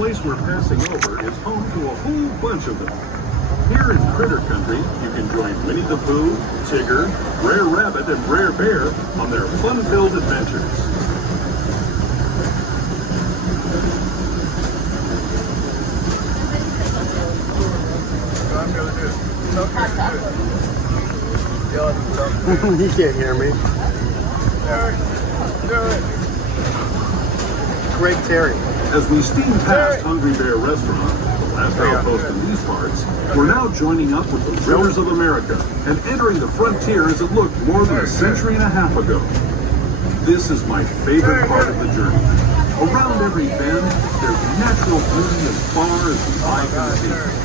place we're passing over is home to a whole bunch of them. Here in Critter Country, you can join Winnie the Pooh, Tigger, Brer Rabbit, and Brer Bear on their fun-filled adventures. He can't hear me. Greg Terry. As we steam past Hungry Bear Restaurant, the last outpost in these parts, we're now joining up with the Rivers of America and entering the frontier as it looked more than a century and a half ago. This is my favorite part of the journey. Around every bend, there's natural beauty as far as the eye can see.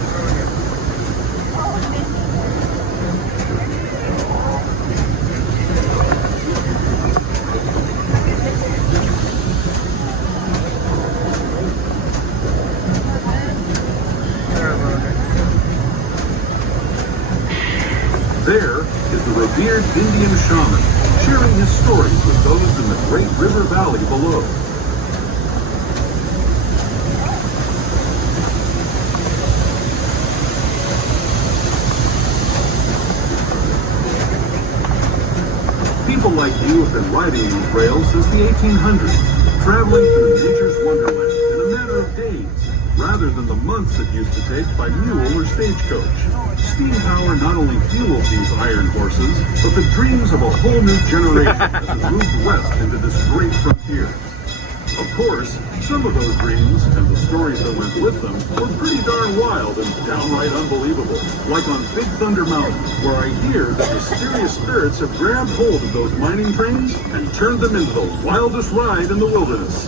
There is the revered Indian shaman, sharing his stories with those in the great river valley below. People like you have been riding these rails since the 1800s, traveling through nature's wonderland in a matter of days, rather than the months it used to take by mule or stagecoach. Steam power not only fuels these iron horses, but the dreams of a whole new generation as it moved west into this great frontier. Of course, some of those dreams and the stories that went with them were pretty darn wild and downright unbelievable. Like on Big Thunder Mountain, where I hear that mysterious spirits have grabbed hold of those mining trains and turned them into the wildest ride in the wilderness.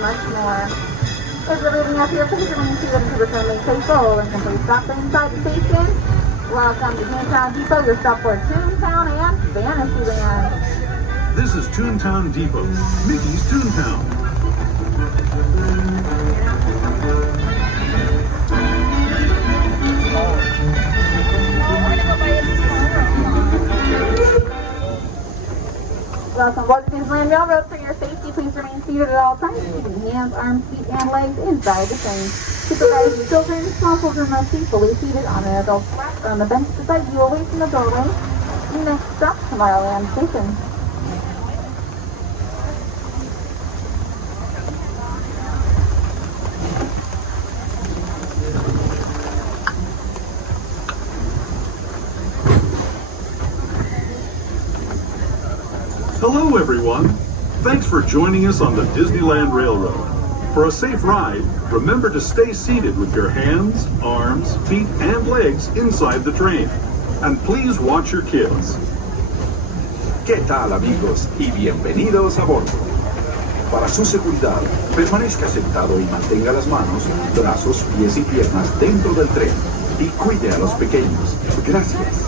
Much more. As you're leaving us here, please remain seated until the train makes a full and complete stop inside the station. Welcome to Toontown Depot, your stop for Toontown and Fantasyland. This is Toontown Depot, Mickey's Toontown. Welcome aboard the Disneyland Railroad. For your safety, please remain seated at all times, keeping hands, arms, feet, and legs inside the train. Supervise your children, small children must be fully seated on an adult's lap or on the bench beside you away from the doorway. Next stop, Tomorrowland Station. Hello everyone! Thanks for joining us on the Disneyland Railroad. For a safe ride, remember to stay seated with your hands, arms, feet, and legs inside the train. And please watch your kids. ¿Qué tal amigos y bienvenidos a bordo? Para su seguridad, permanezca sentado y mantenga las manos, brazos, pies y piernas dentro del tren y cuide a los pequeños. Gracias.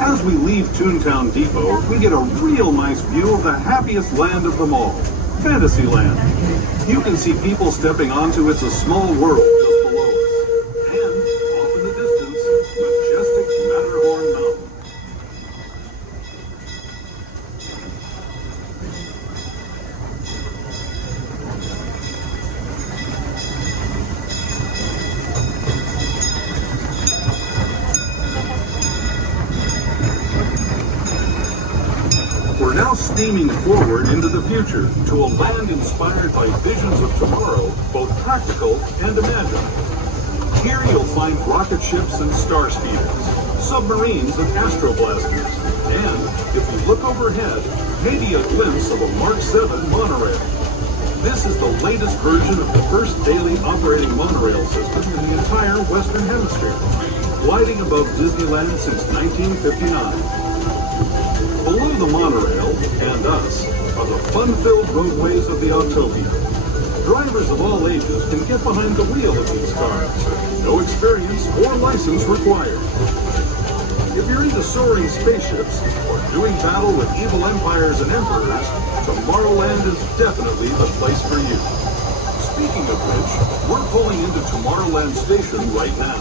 As we leave Toontown Depot, we get a real nice view of the happiest land of them all, Fantasyland. You can see people stepping onto It's a Small World just below us. And, off in the distance, majestic Matterhorn Mountain. Now steaming forward into the future to a land inspired by visions of tomorrow, both practical and imagined. Here you'll find rocket ships and star speeders, submarines and astroblasters, and, if you look overhead, maybe a glimpse of a Mark 7 monorail. This is the latest version of the first daily operating monorail system in the entire Western Hemisphere, gliding above Disneyland since 1959. Below the monorail, and us, are the fun-filled roadways of the Autopia. Drivers of all ages can get behind the wheel of these cars. No experience or license required. If you're into soaring spaceships or doing battle with evil empires and emperors, Tomorrowland is definitely the place for you. Speaking of which, we're pulling into Tomorrowland Station right now.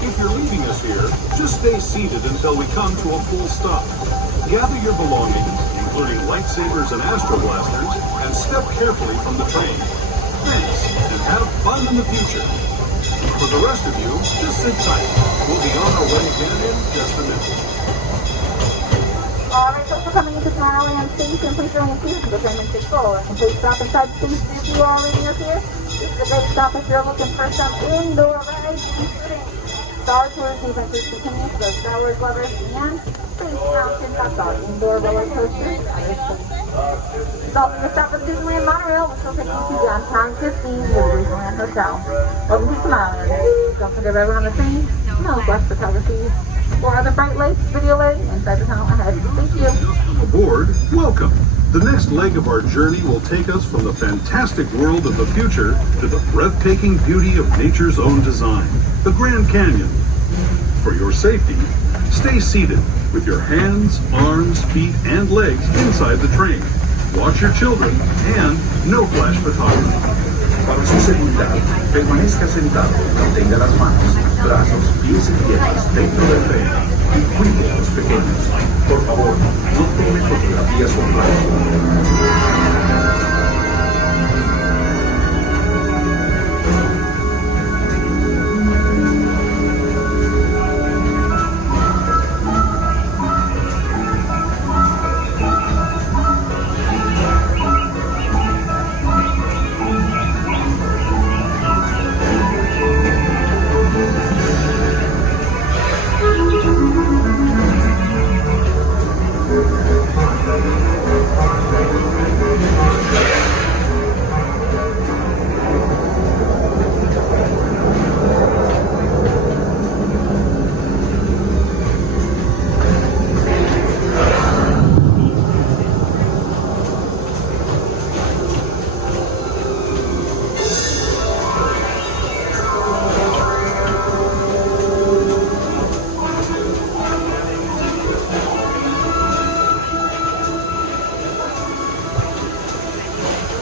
If you're leaving us here, just stay seated until we come to a full stop. Gather your belongings, including lightsabers and astroblasters, and step carefully from the train. Thanks, and have fun in the future. For the rest of you, just sit tight. We'll be on our way again in just a minute. Alright, folks, we're coming into Tomorrowland Station. Please remain seated until the train is full. And please stop inside the station if you are leaving us here. This is a great stop if you're looking for some indoor rides, including Star Tours, adventures continue for those Star Wars lovers, and Space Mountain Hot Dog indoor roller coasters. It's also the stop at Disneyland Monorail, which will take you to downtown Disney near the Disneyland Hotel. Welcome to Tomorrowland. Don't forget everyone on the train, no flash photography, or other bright lights, video lighting inside the tunnel ahead. Thank you. Aboard, welcome. The next leg of our journey will take us from the fantastic world of the future to the breathtaking beauty of nature's own design, the Grand Canyon. For your safety, stay seated with your hands, arms, feet, and legs inside the train. Watch your children and no flash photography. Para su seguridad, permanezca sentado, mantenga las manos, brazos, pies y piernas dentro del tren y cuide a los pequeños. Por favor, no tome fotografías con flash.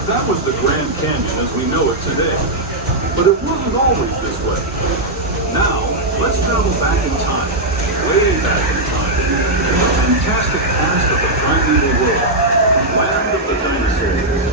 That was the Grand Canyon as we know it today. But it wasn't always this way. Now, let's travel back in time, way back in time, to the fantastic past of the primeval world, land of the dinosaurs.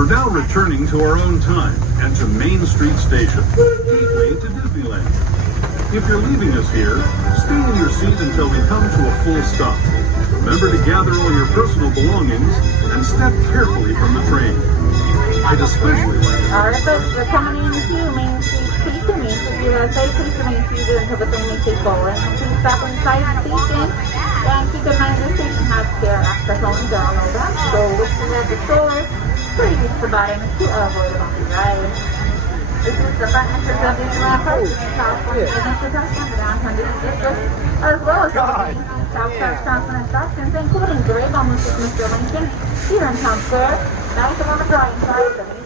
We're now returning to our own time and to Main Street Station, gateway to Disneyland. If you're leaving us here, stay in your seat until we come to a full stop. Remember to gather all your personal belongings and step carefully from the train. I'd especially like to... Alright folks, we're coming into Main Street Station. Main Street USA, please remain seated until the train makes a forward. Please step inside the station. And keep in mind the station has stair access only to all of that. So listen at the stroller, please use the bottom to avoid a bumpy ride. This is the front entrance of Disneyland Park in California Adventure Park and the downtown Disney District, as well as all the South Park Johnson attractions, including the Rainbow Music Mr. Lincoln, here in Town Square, 9th on the drawing side, 70.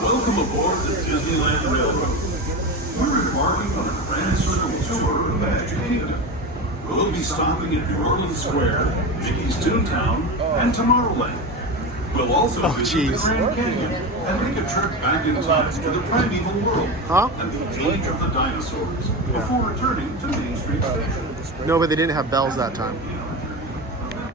Welcome aboard the Disneyland Railroad. We're embarking on a grand circle tour of the Magic Kingdom. We'll be stopping at New Orleans Square, Mickey's Toontown, and Tomorrowland. We'll also visit the Grand Canyon and make a trip back in time to the primeval world and the age of the dinosaurs before returning to Main Street Station. No, but they didn't have bells that time.